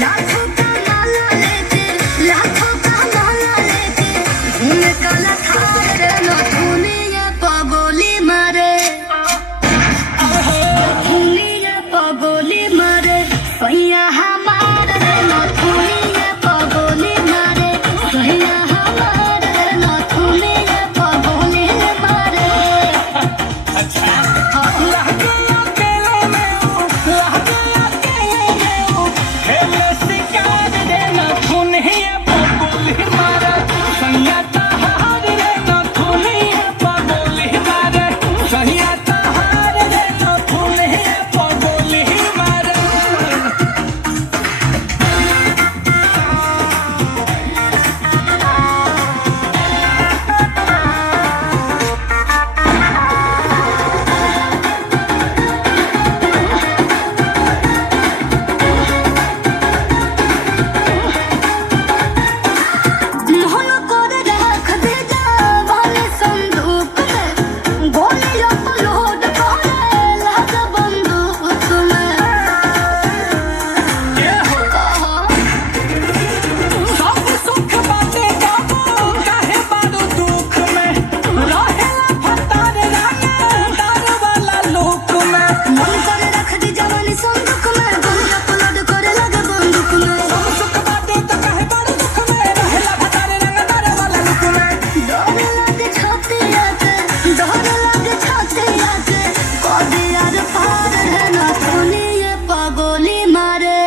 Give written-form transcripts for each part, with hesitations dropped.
लाखों का माला लेके, लाखों का माला लेके घूमे काला थार रे नथुनिया पगोली मारे, नथुनिया पगोली मारे सैया हमार रे नथुनिया पगोली मारे, सैया हमार रे नथुनिया पगोली मारे। अच्छा लह गया अकेले में हूँ, लह गया अकेले में हूँ, खेले शिकार रे नथुनिया पगोली मारे, सैया तहार रे नथुनिया पगोली मारे, सैया तहार रे नथुनिया पगोली मारे। मोहन करे रख दे जवानी संदूक में, गोली अपलोड करे लग बंदूक में। सब सुख बाटे गाबो काहे बारू दुख में, रहेला फतार राना दार वाला लोक में। मन करे रख दे जवानी संदूक में, गोली अपलोड करे लग बंदूक में। सब सुख बाटे त काहे बारू दुख में, रहेला फतार राना दार वाला लोक में। डर लगे छातिया के, डर लगे छातिया के, कभी यार पार है नथुनिया पगोली मारे,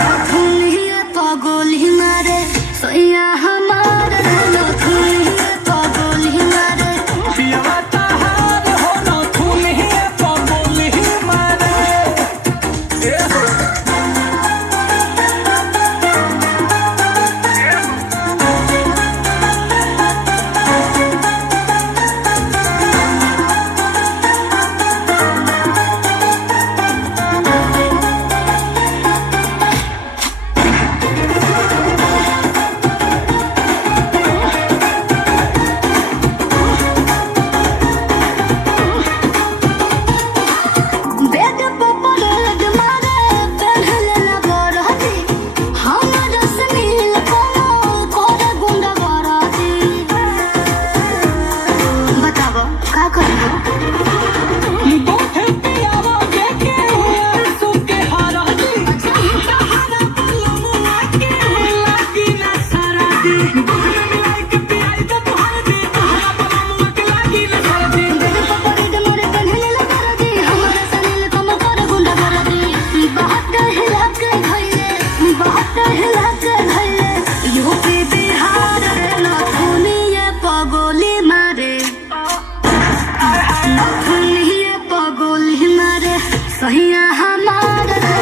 नथुनिया पगोली मारे सैया हमार रे नथुनिया पगोली मारे। पियवा तहार हो नथुनिया पगोली मारे। ए हो बेड पे पलट मारे पहले ना बरहती, हमरा से नील कोमल करे गुंडा गराती। बताबो का करबो? गोठे पियावा देखे आंसू के हारा दी, सहारा पलमुआ के लागी ना सारा दी। दूध में मिलाई के पियाई तो तुहार दी, सहारा पलमुआ के लागी ना सारा दी। बेड पे पलट मारे पहले ना बरहती, हमरा से नील कोमल करे गुंडा गराती। बहुत हिला के धइले, बहुत हिला के धइले, यूपी बिहार रे नथुनिया पगोली मारे, नथुनिया पगोली मारे सैया हमार रे